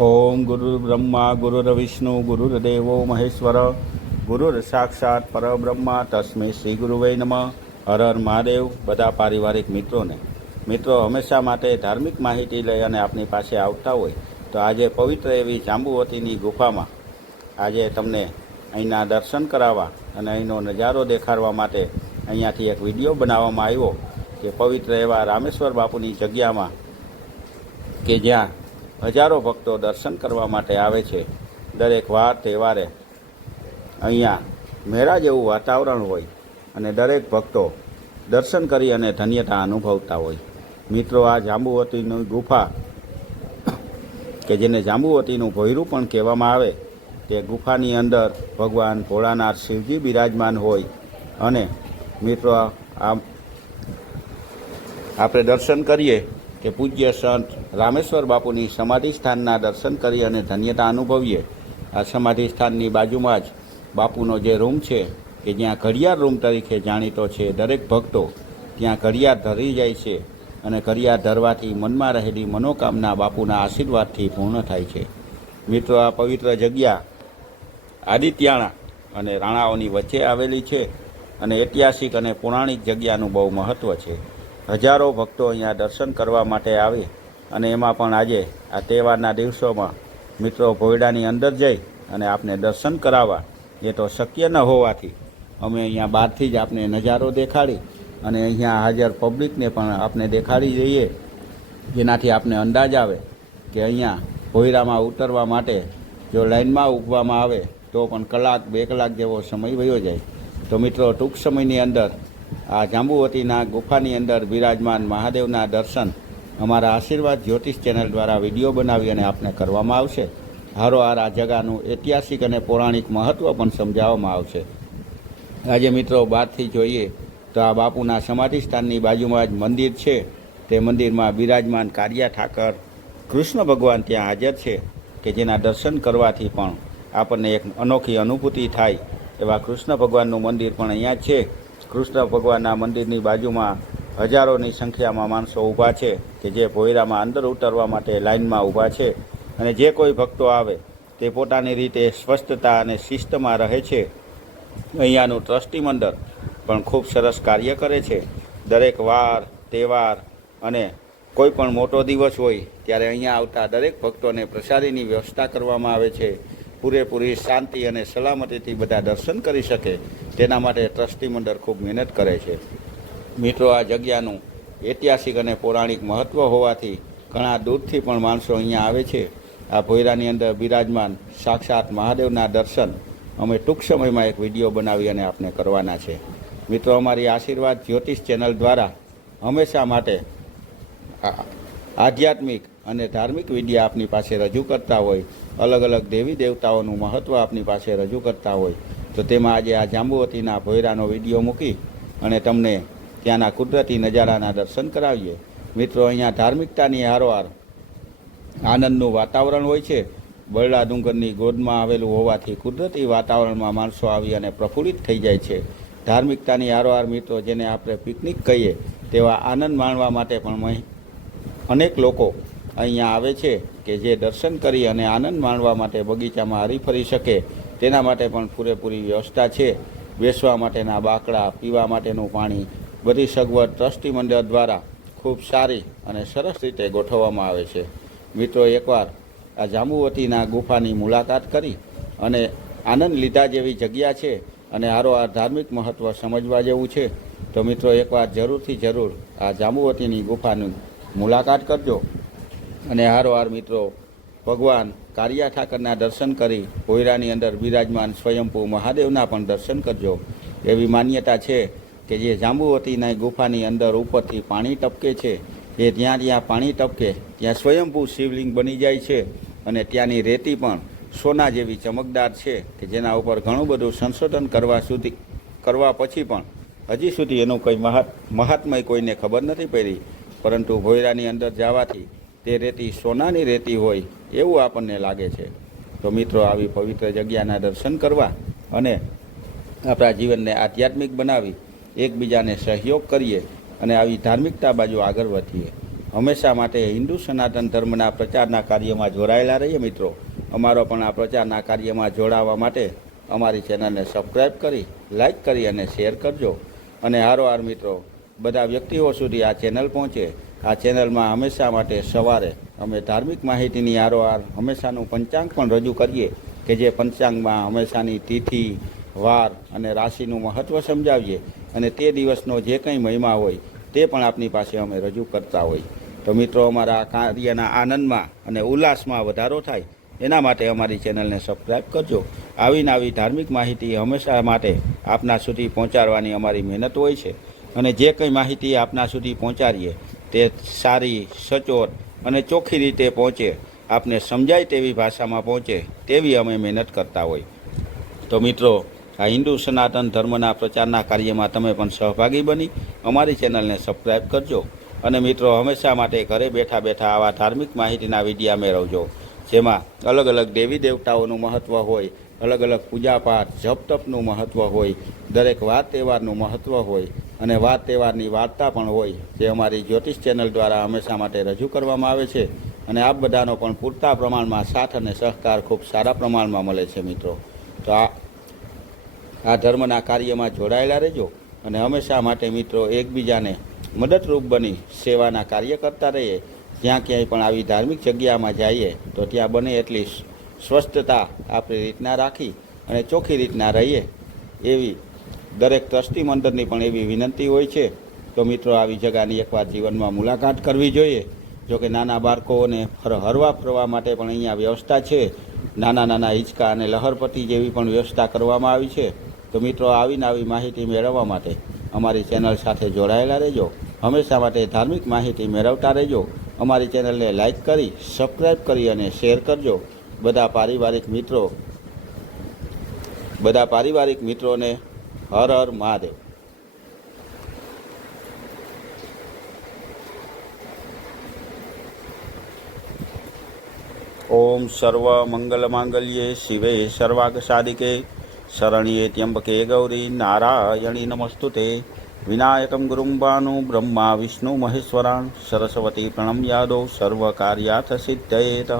ओम गुरु ब्रह्मा गुरुर्विष्णु गुरुर्देवो महेश्वर गुरुर साक्षात परब्रह्मा तस्मै श्री गुरुवे नमः। हर हर महादेव। बधा पारिवारिक મિત્રો હંમેશા માટે ધાર્મિક માહિતી લઈ અને આપની પાસે આવતા હોય તો આજે પવિત્ર એવી જાંબુવતીની ગુફામાં આજે તમને અહીંના દર્શન કરાવવા અને અહીંનો નજારો દેખાડવા માટે અહીંયાથી એક વિડીયો બનાવવામાં આવ્યો કે પવિત્ર એવા રામેશ્વર બાપુની જગ્યામાં કે જ્યાં હજારો ભક્તો દર્શન કરવા માટે આવે છે। દરેક વાર તહેવારે અહીંયા મેળા જેવું વાતાવરણ હોય અને દરેક ભક્તો દર્શન કરી અને ધન્યતા અનુભવતા હોય। મિત્રો, આ જાંબુવતીની ગુફા કે જેને જાંબુવતીનું ભોયરું પણ કહેવામાં આવે તે ગુફાની અંદર ભગવાન ભોળાનાથ શિવજી બિરાજમાન હોય અને મિત્રો આપણે દર્શન કરીએ કે પૂજ્ય સંત રામેશ્વર બાપુની સમાધિ સ્થાનના દર્શન કરી અને ધન્યતા અનુભવીએ। આ સમાધિ સ્થાનની બાજુમાં જ બાપુનો જે રૂમ છે કે જ્યાં ઘડિયાળ રૂમ તરીકે જાણીતો છે, દરેક ભક્તો ત્યાં ઘડિયાળ ધરી જાય છે અને ઘડિયાળ ધરવાથી મનમાં રહેલી મનોકામના બાપુના આશીર્વાદથી પૂર્ણ થાય છે। મિત્રો, આ પવિત્ર જગ્યા આદિત્યાણા અને રાણાઓની વચ્ચે આવેલી છે અને ઐતિહાસિક અને પૌરાણિક જગ્યાનું બહુ મહત્ત્વ છે। હજારો ભક્તો અહીંયા દર્શન કરવા માટે આવે અને એમાં પણ આજે આ તહેવારના દિવસોમાં મિત્રો ભોયડાની અંદર જઈ અને આપને દર્શન કરાવવા એ તો શક્ય ન હોવાથી અમે અહીંયા બહારથી જ આપને નજારો દેખાડી અને અહીંયા હાજર પબ્લિકને પણ આપને દેખાડી દઈએ, જેનાથી આપને અંદાજ આવે કે અહીંયા ભોયરામાં ઉતરવા માટે જો લાઇનમાં ઊભવામાં આવે તો પણ કલાક 2 કલાક જેવો સમય વયો જાય। તો મિત્રો, ટૂંક સમયની અંદર આ જાંબુવતીના ગુફાની અંદર બિરાજમાન મહાદેવના દર્શન અમારા આશીર્વાદ જ્યોતિષ ચેનલ દ્વારા વિડીયો બનાવી અને આપને કરવામાં આવશે। હારોહાર આ જગાનું ઐતિહાસિક અને પૌરાણિક મહત્ત્વ પણ સમજાવવામાં આવશે। આજે મિત્રો બહારથી જોઈએ તો આ બાપુના સમાધિ સ્થાનની બાજુમાં જ મંદિર છે। તે મંદિરમાં બિરાજમાન કાળિયા ઠાકર કૃષ્ણ ભગવાન ત્યાં હાજર છે કે જેના દર્શન કરવાથી પણ આપણને એક અનોખી અનુભૂતિ થાય એવા કૃષ્ણ ભગવાનનું મંદિર પણ અહીંયા છે। કૃષ્ણ ભગવાનના મંદિરની બાજુમાં હજારોની સંખ્યામાં માણસો ઊભા છે કે જે ભોયરામાં અંદર ઉતરવા માટે લાઇનમાં ઊભા છે અને જે કોઈ ભક્તો આવે તે પોતાની રીતે સ્વસ્થતા અને શિસ્તમાં રહે છે। અહીંયાનું ટ્રસ્ટી મંડળ પણ ખૂબ સરસ કાર્ય કરે છે। દરેક વાર તહેવાર અને કોઈ પણ મોટો દિવસ હોય ત્યારે અહીંયા આવતા દરેક ભક્તોને પ્રસાદીની વ્યવસ્થા કરવામાં આવે છે। પૂરેપૂરી શાંતિ અને સલામતીથી બધા દર્શન કરી શકે તેના માટે ટ્રસ્ટી મંડળ ખૂબ મહેનત કરે છે। મિત્રો, આ જગ્યાનું ઐતિહાસિક અને પૌરાણિક મહત્ત્વ હોવાથી ઘણા દૂરથી પણ માણસો અહીંયા આવે છે। આ ભોયરાની અંદર બિરાજમાન સાક્ષાત મહાદેવના દર્શન અમે ટૂંક સમયમાં એક વિડીયો બનાવી અને આપને કરવાના છે। મિત્રો, અમારી આશીર્વાદ જ્યોતિષ ચેનલ દ્વારા હંમેશા માટે આધ્યાત્મિક અને ધાર્મિક વિડીયો આપની પાસે રજૂ કરતા હોય, અલગ અલગ દેવી દેવતાઓનું મહત્ત્વ આપની પાસે રજૂ કરતા હોય તો તેમાં આજે આ જાંબુવતીના ભોયરાનો વિડીયો મૂકી અને તમને ત્યાંના કુદરતી નજારાના દર્શન કરાવીએ। મિત્રો, અહીંયા ધાર્મિકતાની હારોહાર આનંદનું વાતાવરણ હોય છે। બરડા ડુંગરની ગોદમાં આવેલું હોવાથી કુદરતી વાતાવરણમાં માણસો આવી અને પ્રફુલ્લિત થઈ જાય છે। ધાર્મિકતાની હારોહાર મિત્રો, જેને આપણે પિકનિક કહીએ તેવા આનંદ માણવા માટે પણ અનેક લોકો અહીંયા આવે છે કે જે દર્શન કરી અને આનંદ માણવા માટે બગીચામાં હરીફરી શકે તેના માટે પણ પૂરેપૂરી વ્યવસ્થા છે। બેસવા માટેના બાકડા, પીવા માટેનું પાણી, બધી સગવડ ટ્રસ્ટી મંડળ દ્વારા ખૂબ સારી અને સરસ રીતે ગોઠવવામાં આવે છે। મિત્રો, એકવાર આ જાંબુવતીના ગુફાની મુલાકાત કરી અને આનંદ લીધા જેવી જગ્યા છે અને હારોહાર ધાર્મિક મહત્ત્વ સમજવા જેવું છે તો મિત્રો એકવાર જરૂરથી જરૂર આ જાંબુવતીની ગુફાની મુલાકાત કરજો અને હારોહાર મિત્રો ભગવાન કાળિયા ઠાકરના દર્શન કરી ભોયરાની અંદર બિરાજમાન સ્વયંભૂ મહાદેવના પણ દર્શન કરજો। એવી માન્યતા છે કે જે જાંબુવતીના ગુફાની અંદર ઉપરથી પાણી ટપકે છે એ જ્યાં જ્યાં પાણી ટપકે ત્યાં સ્વયંભૂ શિવલિંગ બની જાય છે અને ત્યાંની રેતી પણ સોના જેવી ચમકદાર છે કે જેના ઉપર ઘણું બધું સંશોધન કરવા પછી પણ હજી સુધી એનું કંઈ મહાત્મય કોઈને ખબર નથી પડી, પરંતુ ભોયરાની અંદર જવાથી તે રેતી સોનાની રેતી હોય એવું આપણને લાગે છે। તો મિત્રો, આવી પવિત્ર જગ્યાના દર્શન કરવા અને આપણા જીવનને આધ્યાત્મિક બનાવી એકબીજાને સહયોગ કરીએ અને આવી ધાર્મિકતા બાજુ આગળ વધીએ। હંમેશા માટે હિન્દુ સનાતન ધર્મના પ્રચારના કાર્યમાં જોડાયેલા રહીએ મિત્રો. અમારો પણ આ પ્રચારના કાર્યમાં જોડાવા માટે અમારી ચેનલને સબસ્ક્રાઈબ કરી, લાઈક કરી અને શેર કરજો. અને હારોહાર મિત્રો બધા વ્યક્તિઓ સુધી આ ચેનલ પહોંચે. આ ચેનલમાં હંમેશા માટે સવારે અમે ધાર્મિક માહિતીની હારોહાર હંમેશાનું પંચાંગ પણ રજૂ કરીએ, કે જે પંચાંગમાં હંમેશાની તિથિ, વાર અને રાશિનું મહત્ત્વ સમજાવીએ, અને તે દિવસનો જે કંઈ મહિમા હોય તે પણ આપની પાસે અમે રજૂ કરતા હોય. તો મિત્રો અમારા કાર્યના આનંદમાં અને ઉલ્લાસમાં વધારો થાય એના માટે અમારી ચેનલને સબસ્ક્રાઈબ કરજો. આવીને આવી ધાર્મિક માહિતી હંમેશા માટે આપના સુધી પહોંચાડવાની અમારી મહેનત હોય છે. અને જે કંઈ માહિતી આપના સુધી પહોંચાડીએ તે સારી, સચોટ અને ચોખ્ખી રીતે પહોંચે, આપને સમજાય તેવી ભાષામાં પહોંચે તેવી અમે મહેનત કરતા હોય. તો મિત્રો આ હિન્દુ સનાતન ધર્મના પ્રચારના કાર્યમાં તમે પણ સહભાગી બની અમારી ચેનલને સબસ્ક્રાઈબ કરજો. અને મિત્રો હંમેશા માટે ઘરે બેઠા બેઠા આવા ધાર્મિક માહિતીના વિડીયા મેળવજો, જેમાં અલગ અલગ દેવી દેવતાઓનું મહત્ત્વ હોય, અલગ અલગ પૂજાપાઠ, જપ તપનું મહત્ત્વ હોય, દરેક વાર તહેવારનું મહત્ત્વ હોય, અને વાર તહેવારની વાર્તા પણ હોય, જે અમારી જ્યોતિષ ચેનલ દ્વારા હંમેશા માટે રજૂ કરવામાં આવે છે. અને આપ બધાનો પણ પૂરતા પ્રમાણમાં સાથ અને સહકાર ખૂબ સારા પ્રમાણમાં મળે છે મિત્રો. તો આ ધર્મના કાર્યમાં જોડાયેલા રહેજો, અને હંમેશા માટે મિત્રો એકબીજાને મદદરૂપ બની સેવાના કાર્ય કરતા રહીએ. જ્યાં ક્યાંય પણ આવી ધાર્મિક જગ્યામાં જઈએ તો ત્યાં બને એટલી સ્વસ્થતા આપણી રીતના રાખી અને ચોખ્ખી રીતના રહીએ, એવી દરેક ટ્રસ્ટી મંડળની પણ એવી વિનંતી હોય છે. તો મિત્રો આવી જગાની એકવાર જીવનમાં મુલાકાત કરવી જોઈએ. જોકે નાના બાળકોને હરવા ફરવા માટે પણ અહીંયા વ્યવસ્થા છે. નાના નાના હિંચકા અને લહરપટ્ટી જેવી પણ વ્યવસ્થા કરવામાં આવી છે. તો મિત્રો આવીને આવી માહિતી મેળવવા માટે અમારી ચેનલ સાથે જોડાયેલા રહેજો. હંમેશા માટે ધાર્મિક માહિતી મેળવતા રહેજો. અમારી ચેનલને લાઈક કરી, સબસ્ક્રાઈબ કરી અને શેર કરજો. બધા પારિવારિક મિત્રોને હર હર મહાદેવ. ઓમ સર્વ મંગલ માંગલ્યે શિવે સર્વાગ સાધિકે શરણ્યે ત્યંબકે ગૌરી નારાયણી નમસ્તુતે. વિનાયકમ ગુરુમ ભાનુ બ્રહ્મા વિષ્ણુ મહેશ્વરાન સરસ્વતી પ્રણમ્યાદો સર્વ કાર્યાર્થ સિદ્ધયેતઃ.